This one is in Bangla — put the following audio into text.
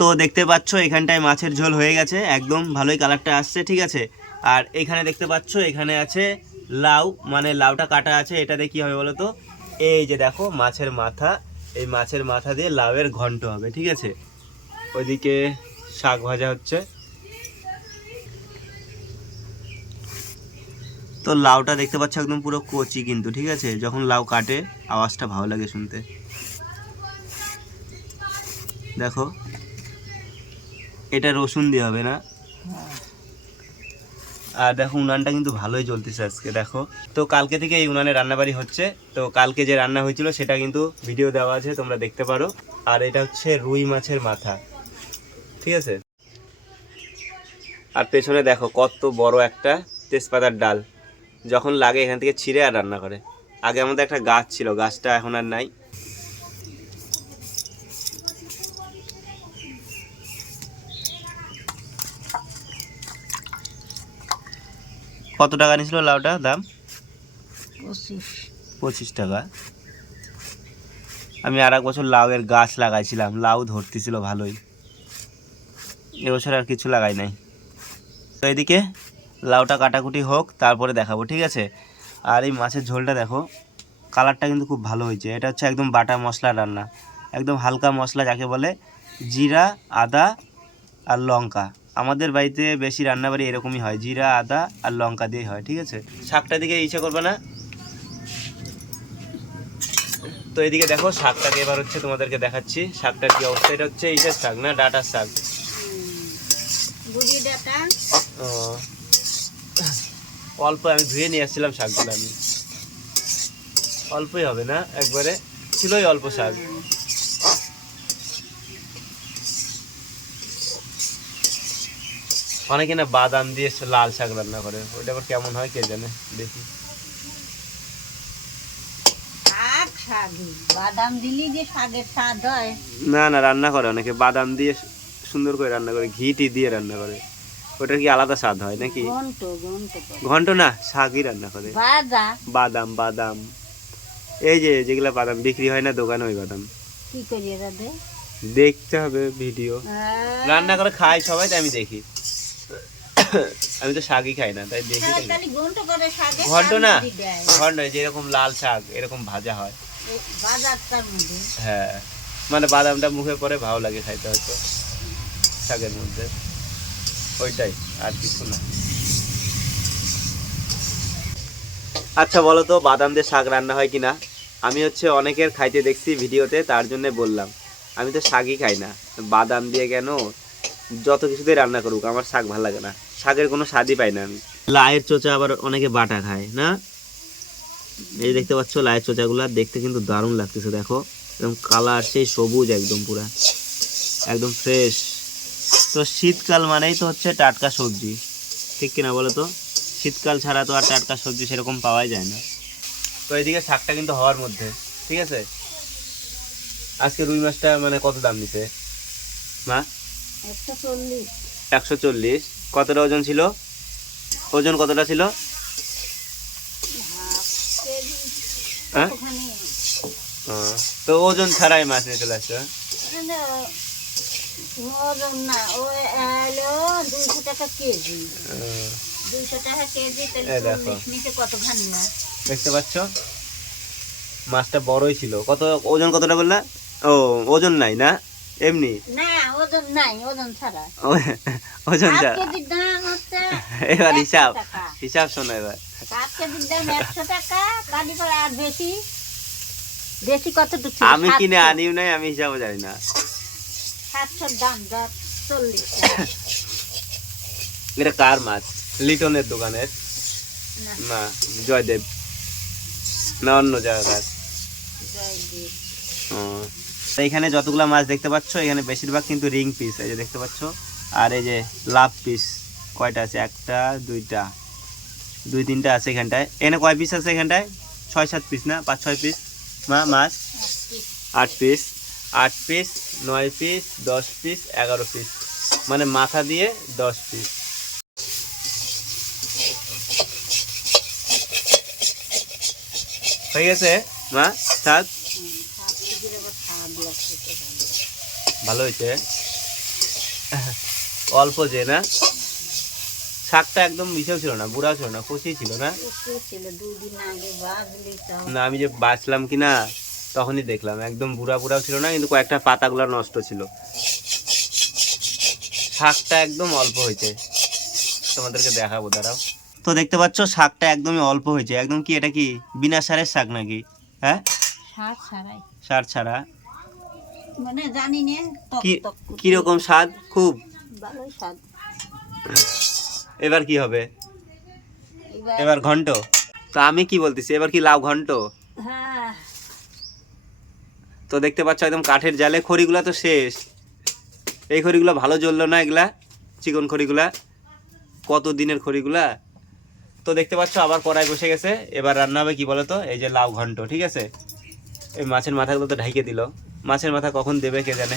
তো দেখতে পাচ্ছ এখানটায় মাছের ঝোল হয়ে গেছে, একদম ভালোই কালারটা আসছে, ঠিক আছে। আর এখানে দেখতে পাচ্ছ এখানে আছে লাউ, মানে লাউটা কাটা আছে। এটাতে কি হবে বলো তো, এই যে দেখো মাছের মাথা, এই মাছের মাথা দিয়ে লাউয়ের ঘন্ট হবে, ঠিক আছে। ওইদিকে শাক ভাজা হচ্ছে। তো লাউটা দেখতে পাচ্ছ একদম পুরো কচি কিন্তু, ঠিক আছে। যখন লাউ কাটে আওয়াজটা ভালো লাগে শুনতে, দেখো। এটা রসুন দিয়ে হবে না। আর দেখো উনানটা কিন্তু ভালোই জ্বলতেছে আজকে, দেখো। তো কালকে থেকে এই উনানে রান্নাবাড়ি হচ্ছে। তো কালকে যে রান্না হয়েছিল সেটা কিন্তু ভিডিও দেওয়া আছে, তোমরা দেখতে পারো। আর এটা হচ্ছে রুই মাছের মাথা, ঠিক আছে। আর পেছনে দেখো কত বড় একটা তেজপাতার ডাল, যখন লাগে এখান থেকে ছিঁড়ে আর রান্না করে। আগে আমাদের একটা গাছ ছিল, গাছটা এখন আর নাই। কত টাকা নিয়েছিল লাউটা দাম? 25 টাকা। আমি আর এক বছর লাউয়ের গাছ লাগাইছিলাম, লাউ ধরতেছিল ভালোই। এবছর আর কিছু লাগাই নাই। তো এদিকে লাউটা কাটাকুটি হোক, তারপরে দেখাবো, ঠিক আছে। আর এই মাছের ঝোলটা দেখো, কালারটা কিন্তু খুব ভালো হয়েছে। এটা হচ্ছে একদম বাটা মশলা রান্না, একদম হালকা মশলা যাকে বলে, জিরা, আদা আর লঙ্কা। আমাদের বাড়িতে বেশি রান্নাবাড়ি এরকমই হয়, জিরা, আদা আর লঙ্কা দিয়ে হয়, ঠিক আছে। শাকটা দিকে ইচ্ছে করবে না। তো এইদিকে দেখো শাকটাকে এবার হচ্ছে তোমাদেরকে দেখাচ্ছি শাকটার কি অবস্থা। এটা হচ্ছে ইসের শাক না, ডাঁটার শাক। ও, অল্প আমি ধুয়ে নিয়ে আসছিলাম শাকগুলো, আমি অল্পই হবে না, একবারে ছিলই অল্প শাক। অনেকে না বাদাম দিয়ে লাল শাক রান্না করে, ওইটা আবার কেমন হয় কে জানে, দেখি। বাদাম দিলি যে শাকের স্বাদ হয়? না না, রান্না করে অনেকে বাদাম দিয়ে সুন্দর করে রান্না করে, ঘি টি দিয়ে রান্না করে। ওটার কি আলাদা স্বাদ হয় নাকি? ঘন্ট না, শাকই রান্না করে। বাদাম বাদাম, এই যে যেগুলা বাদাম বিক্রি হয় না দোকানে, ওই বাদাম। কি করি দেখতে হবে ভিডিও, রান্না করে খায় সবাই, তাই আমি দেখি। আমি তো শাকই খাই না, তাই দেখি। ঘন্ট না, ঘন্ট যেরকম লাল শাক এরকম ভাজা হয়। হ্যাঁ, মানে বাদামটা মুখে পড়ে ভালো লাগে খাইতে, হয়তো শাকের মধ্যে, ওইটাই, আর কিছু না। আচ্ছা বলো তো, বাদাম দিয়ে শাক রান্না হয় কিনা? আমি হচ্ছে অনেকের খাইতে দেখছি ভিডিওতে, তার জন্য বললাম। আমি তো শাকই খাই না, বাদাম দিয়ে কেন, যত কিছুতেই রান্না করুক আমার শাক ভালো লাগে না, শাকের কোনো স্বাদই পাই না আমি। লায়ের চোচা আবার অনেকে বাটা খায় না। এই দেখতে পাচ্ছ লায়ের চোচাগুলো দেখতে কিন্তু দারুণ লাগতেছে, দেখো একদম কালার সেই সবুজ, একদম পুরা একদম ফ্রেশ। তো শীতকাল মানেই তো হচ্ছে টাটকা সবজি, ঠিক কিনা বলো তো? শীতকাল ছাড়া তো আর টাটকা সবজি সেরকম পাওয়াই যায় না। তো এইদিকে শাকটা কিন্তু হওয়ার মধ্যে, ঠিক আছে। আজকে রুই মাছটা মানে কত দাম নিছে মা? 140। কতটা ওজন ছিল? ওজন কতটা ছিল? হ্যাঁ, তো ওজন ছাড়াই মাছ নিয়ে চলে আসছো? দেখতে পাচ্ছ মাছটা বড়ই ছিল। কত ওজন, কতটা বললা? ও, ওজন নাই না, এমনি ওজন নাই, ওজন ছাড়া। ওজন ছাড়া। এবার হিসাব হিসাব শোনো, এবার আমি কিনে আনিও নাই, আমি হিসাবও জানি না। এটা কার মাছ? লিটনের দোকানের না, জয়দেব না অন্য জায়গার? এখানে যতগুলা মাছ দেখতে পাচ্ছ, এখানে বেশিরভাগ কিন্তু রিং পিস, এই যে দেখতে পাচ্ছ। আর এই যে লাভ পিস কয়টা আছে? একটা, দুইটা, দুই তিনটা আছে এখানটায়। এখানে কয় পিস আছে এখানটায়? 6-7 পিস না, 5-6 পিস মাছ। 8 piece, 8 piece, 9 piece, 10 piece, 11 piece, মানে মাথা দিয়ে 10 পিস। হয়ে গেছে মা, স্বাদ ভালো হয়েছে। অল্প যে না, শাকটা একদম মিশেও ছিল না, বুড়াও ছিল না, কচি ছিল না। একটু ছিল 2 দিন আগে বাজলি তাও। না আমি যে বাছলাম কি না তখনই দেখলাম একদম বুড়া বুড়াও ছিল না, কিন্তু কয়েকটা পাতাগুলো নষ্ট ছিল। শাকটা একদম অল্প হয়েছে, তোমাদেরকে দেখাবো দাঁড়াও। তো দেখতে পাচ্ছ শাকটা একদমই অল্প হয়েছে, একদম কি এটা কি বিনা সারের শাক নাকি? হ্যাঁ, সার ছাড়াই, সার ছাড়া। মানে জানি না, টক কি টক করতে। কিরকম স্বাদ? খুব। ভালোই স্বাদ। এবার কি হবে? এবার এবার ঘন্ট। তো আমি কি বলতেছি, এবার কি লাউ ঘন্ট? হ্যাঁ, তো দেখতে পাচ্ছ একদম কাঠের জালে, খড়িগুলা তো শেষ। এই খড়িগুলো ভালো জ্বললো না, এগুলা চিকন খড়িগুলা, কত দিনের খড়িগুলা। তো দেখতে পাচ্ছ আবার কড়াই বসে গেছে, এবার রান্না হবে কি বলো তো, এই যে লাউ ঘন্ট, ঠিক আছে। এই মাছের মাথাগুলো তো ঢাইকে দিল, মাছের মাথা কখন দেবে কে জানে।